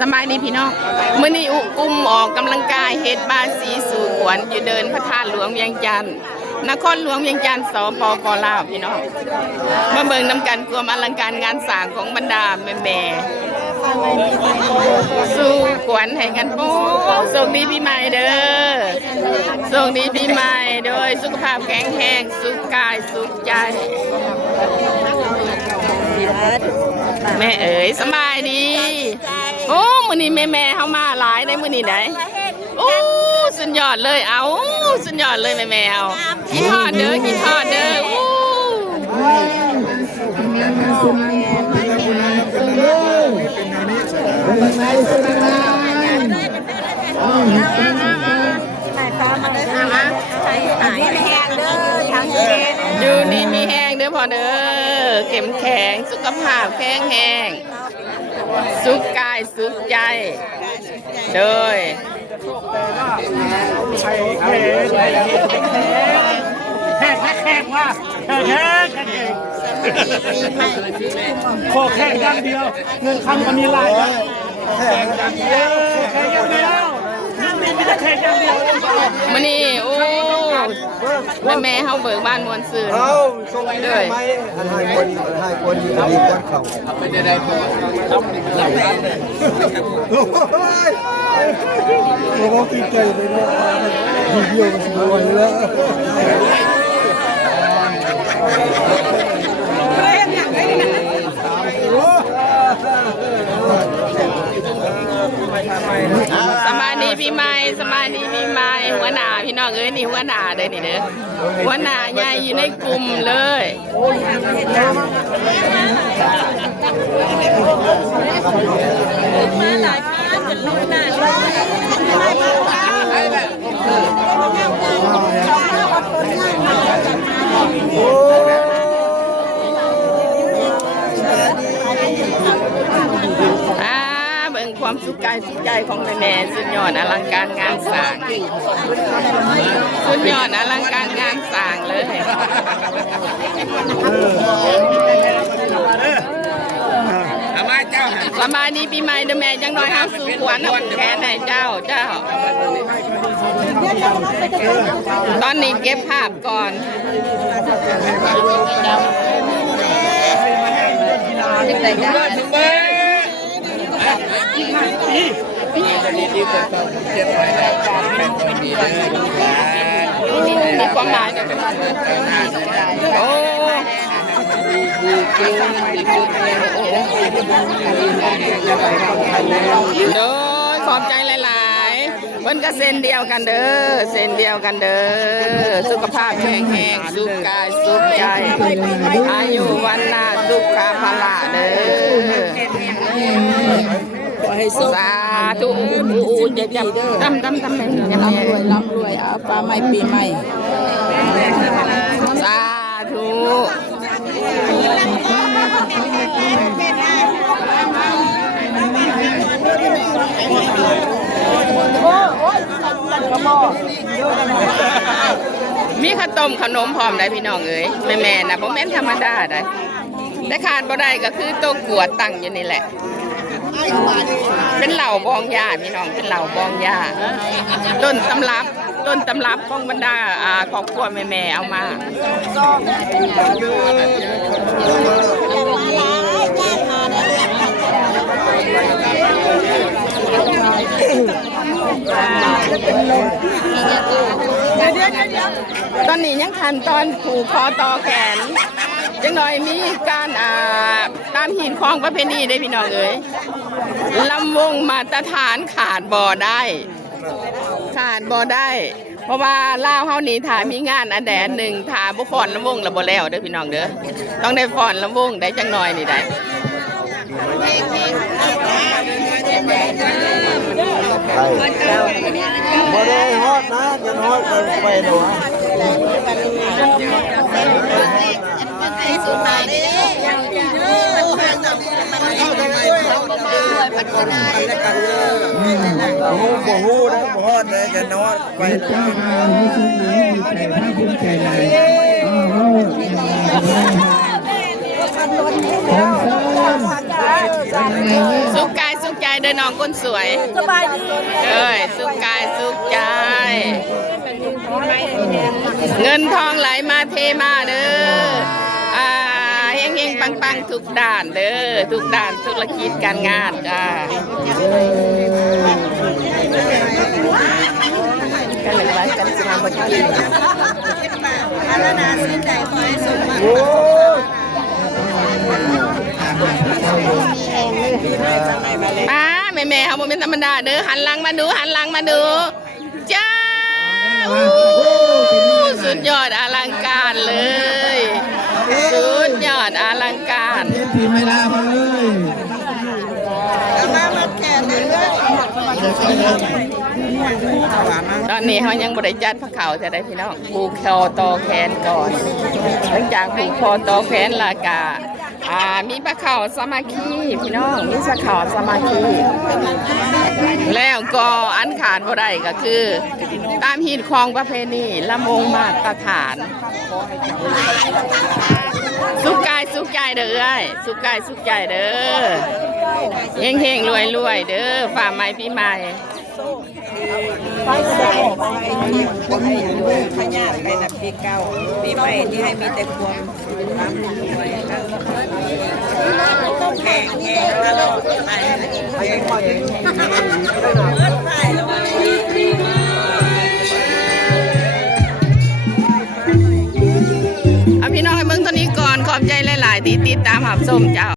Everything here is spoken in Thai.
สบายดีพี่น้องมื้อนี้อุ้มออกกำลังกายเฮ็ดบ้านสีสู่ขวัญอยู่เดินพระธาตุหลวงเวียงจันทน์นครหลวงเวียงจันทน์สปป.ลาวพี่น้องมาเบิ่งนำกันความอลังการงานสร้างของบรรดาแม่สู่ขวัญให้กันโอ้โชคดีปีใหม่เด้อโชคดีปีใหม่โดยสุขภาพแข็งแรงสุขกายสุขใจแม่เอ๋ยสบายดีโอ้มื้อนี้แม่เฮามาหลายได้มื้อนี้ได้โอ้สุดยอดเลยเอาสุดยอดเลยแม่เอากินทอดเด้อกินทอดเด้อโอ้อยู่นี่มีแห้งเด้อพ่อเด้อเข้มแข็งสุขภาพแข็งแรงสุขกายสุขใจโดยแข่งว่าแข่งโคแข่งกันเดียวเงินคำวันนี้ลายแข่งกันเดียวแข่งกันเดียวไม่ได้แข่งกันเดียวมื้อนี้โอ้แม่เฮาเบิกบ้านมวลซื่นส่งเลยให้คนดีคนเขาไม่ได้พอโอ้โหติดใจไปเนาะดีเดียวสวยแล้วสบายดีพี่ใหม่สบายดีพี่ใหม่หัวหน้าพี่น้องเอ้ยนี่หัวหน้าเด้อนี่เด้อหัวหน้าใหญ่อยู่ในกลุ่มเลยมาหลายปีจนลูกหน้าความสุขกายสุขใจของแม่สุดยอดอลังการงานสร้างสุดยอดอลังการงานสร้างเลยสบายดีปีใหม่เด้อแม่จังน้อยห้ามสู่ขวัญเอาแขนให้เจ้าตอนนี้เก็บภาพก่อนมีความหมายโอ้โดยขอบใจหลายๆเพิ่นก็เส้นเดียวกันเด้อเส้นเดียวกันเด้อสุขภาพแข็งแรงสุขกายสุขใจอายุวันนาสุขภาละเด้อสาธุเด็กๆทำร่ำรวยเอาปลาใหม่ปีใหม่สาธุมีข้าวต้มขนมพร้อมได้พี่น้องเอ้ยแม่นะบ่แม่นธรรมดาได้แต่ขาดบ่ได้ก็คือโต๊ะกวดตั้งอยู่นี่แหละเป็นเหล่าบองยาพี่น้องเป็นเหล่าบองยาต้นตำรับของบรรดาครอบครัวแม่เอามาตอนนี้ยังทันตอนผูกคอต่อแขนจังหน่อยมีการตามหินคลองประเพณีได้พี่น้องเอ๋ยลำวงมาตรฐานขาดบ่ได้ เพราะว่าล่าวเฮานี่ถ้ามีงานอันใดอันหนึ่งถ้าบ่ฟ้อนลำวงแล้วบ่แล้วเด้อพี่น้องเด้อต้องได้ฟ้อนลำวงได้จังหน่อยนี่ได้บ่ได้ฮอดนะจะฮอดไปหรอบ่ฮู้นะบ่ฮอดนะจะนอนไปเจ้ามารู้สึกไหนมีแต่ภาคภูมิใจหลายขอเชิญ สุขกายสุขใจเด้อน้องคนสวยสบายดีเอ้ยสุขกายสุขใจเงินทองไหลมาเทมาเด้อเฮงๆปังๆทุกด้านเด้อทุกด้านธุรกิจการงานจ้ากันหนึ่งไว้กันสิมาบนท่าเลยแม่เขาเป็นธรรมดาเด้อหันหลังมาดูจ้าสุดยอดอลังการเลยสุดยอดอลังการทีมไม่ลามาเลยตอนนี้เขายังบริจาคพระเขาจะได้พี่น้องผูกคอต่อแขนก่อนหลังจากผูกคอต่อแขนลากามีพระเขาสมาคีพี่น้องมีพระเขาสมาคีแล้วก็อันขาดบ่ได้ก็คือตามฮีดคลองประเพณีละมงมาตรฐานสุขกายสุขใจเด้อเอ้ยสุขกายสุขใจเด้อเฮงๆรวยๆเด้อฝ่าไม้ปีใหม่พญาไปแบบปีเก่าปีใหม่ที่ให้มีแต่ความร่ำรวยแข่งตลอดไปพี่น้องให้เบิ่งตัวนี้ก่อนขอบใจหลายๆที่ติดตามหับชมเจ้า